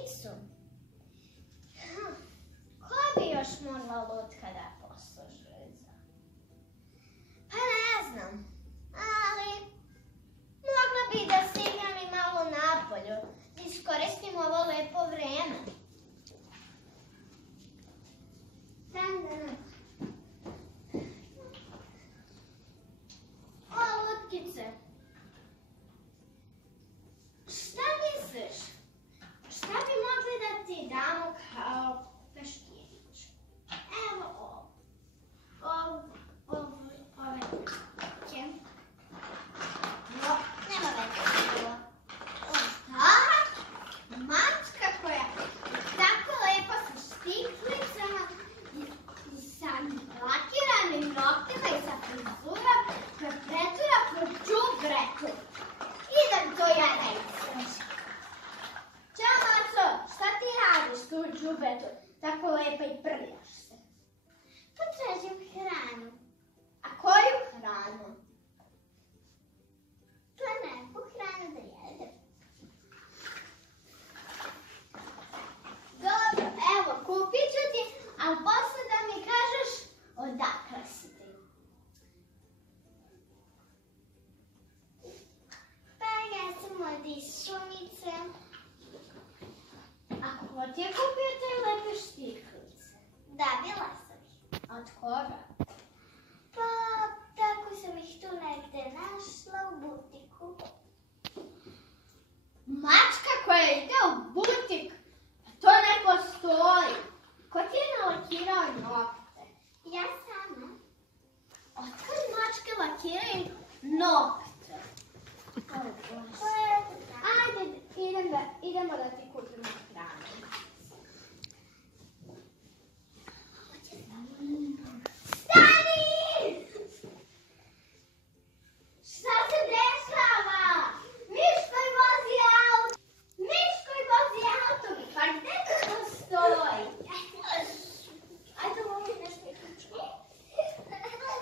pizzu. Ko bi još mogla lutka da posluži za? Pa ne znam, ali mogla bi da se igram i malo napolju. Iskoristim ovo lepo vreme. O, lutkice. Šta misliš? Šta bi mogli da ti damo kao peškirić? Evo ovo. Ove lutke. No, nema veze. Aha! Mačka koja tako lepo sa štiklicama i sa lakiranim noktima i sa frizurom koja pretura po đubretu. Idem to ja da istražim. Ćao, Maco, šta ti radiš tu u đubretu? Tako lepo i prljaš se. Potražim hranu. A koju hranu? Pa neku hranu da jedem. Dobro, evo, kupit ću ti, ali posle da mi kažeš odakle si ti. Pa ja sam od iz Šumice. A ko ti je kupio te lepe štiklice? Davila sam ih. Od koga? Pa tako sam ih tu negde našla u butiku. Mačka koja ide u butik? To ne postoji. Ko ti je nalakirao nokte? Ja sama. Otkad mačke lakiraju nokte? Ajde, idemo da ti kupimo hranu. Stani! Šta se dešava? Miško vozi auto! Miško vozi auto! Pa gde to stoji? Ajde, molim nešto i kuću.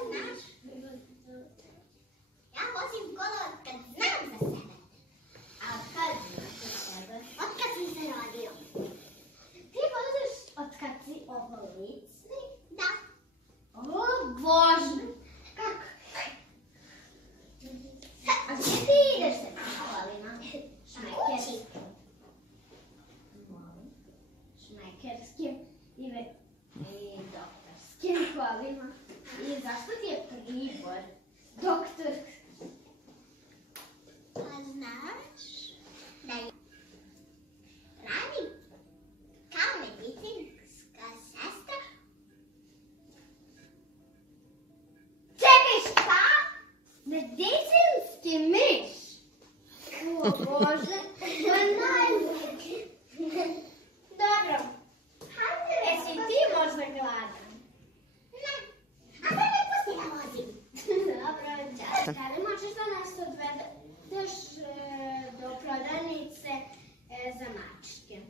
Znaš? Ja vozim kolo od kad znam za sebe. A od kad znaš za sebe? Od kad sam se rodio. Ti voziš od kad si ovolicni? Da. O, Bože! Kako? A gdje ti ideš se kolima? Šmekerskim. Šmekerskim i doktorskim kolima. I zašto ti je pribor? Doktor. Pa znaš da je radim kao medicinska sestra. Čekaj, šta? Medicinski miš? O Bože, to je najbolje. Dobro, jesi ti možda gladan? Ne, a sad me pusti da vozim. Dobro, čas. Da li možeš da nas odvedeš do prodavnice za mačke?